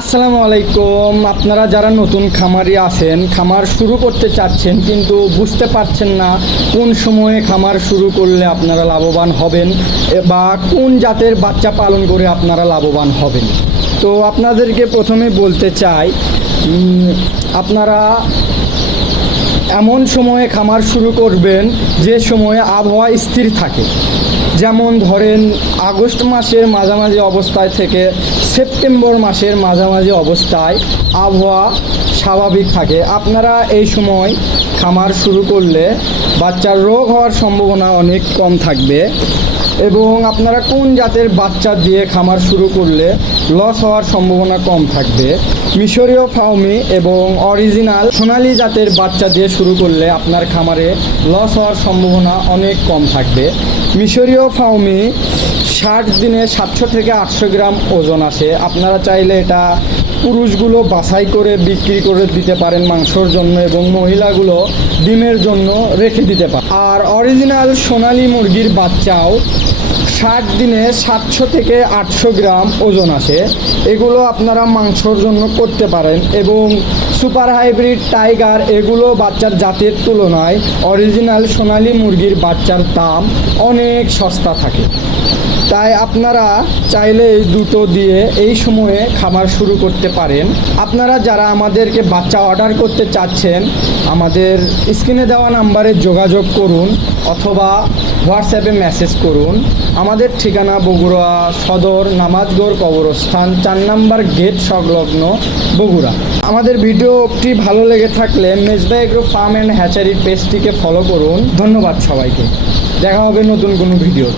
আসসালামু আলাইকুম। আপনারা যারা নতুন খামারি আছেন, খামার শুরু করতে চাচ্ছেন কিন্তু বুঝতে পারছেন না কোন সময়ে খামার শুরু করলে আপনারা লাভবান হবেন বা কোন জাতের বাচ্চা পালন করে আপনারা লাভবান হবেন, তো আপনাদেরকে প্রথমে বলতে চাই আপনারা এমন সময়ে খামার শুরু করবেন যে সময়ে আবহাওয়া স্থির থাকে। যেমন ধরেন আগস্ট মাসের মাঝামাঝি অবস্থায় থেকে সেপ্টেম্বর মাসের মাঝামাঝি অবস্থায় আবহাওয়া স্বাভাবিক থাকে। আপনারা এই সময় খামার শুরু করলে বাচ্চার রোগ হওয়ার সম্ভাবনা অনেক কম থাকবে এবং আপনারা কোন জাতের বাচ্চা দিয়ে খামার শুরু করলে লস হওয়ার সম্ভাবনা কম থাকবে। মিশরীয় ফাউমি এবং অরিজিনাল সোনালি জাতের বাচ্চা দিয়ে শুরু করলে আপনার খামারে লস হওয়ার সম্ভাবনা অনেক কম থাকবে। মিশরীয় ফাউমি 60 দিনে 700 থেকে 800 গ্রাম ওজন আসে। আপনারা চাইলে এটা পুরুষগুলো বাছাই করে বিক্রি করে দিতে পারেন মাংসর জন্য এবং মহিলাগুলো ডিমের জন্য রেখে দিতে পারেন। আর অরিজিনাল সোনালি মুরগির বাচ্চাও 60 দিনে 700 থেকে 800 গ্রাম ওজন আসে। এগুলো আপনারা মাংসর জন্য করতে পারেন এবং সুপার হাইব্রিড টাইগার এগুলো বাচ্চার জাতের তুলনায় অরিজিনাল সোনালি মুরগির বাচ্চার দাম অনেক সস্তা থাকে। তাই আপনারা চাইলে এই দুটো দিয়ে এই সময়ে খামার শুরু করতে পারেন। আপনারা যারা আমাদেরকে বাচ্চা অর্ডার করতে চাচ্ছেন আমাদের স্ক্রিনে দেওয়া নাম্বারে যোগাযোগ করুন অথবা হোয়াটসঅ্যাপে মেসেজ করুন। আমাদের ঠিকানা বগুড়া সদর নামাজগড় কবরস্থান 4 নম্বর গেট সংলগ্ন বগুড়া। আমাদের ভিডিওটি ভালো লেগে থাকলে মেজবা এগ্রো ফার্ম অ্যান্ড হ্যাচারির পেজটিকে ফলো করুন। ধন্যবাদ সবাইকে। দেখা হবে নতুন কোনো ভিডিও।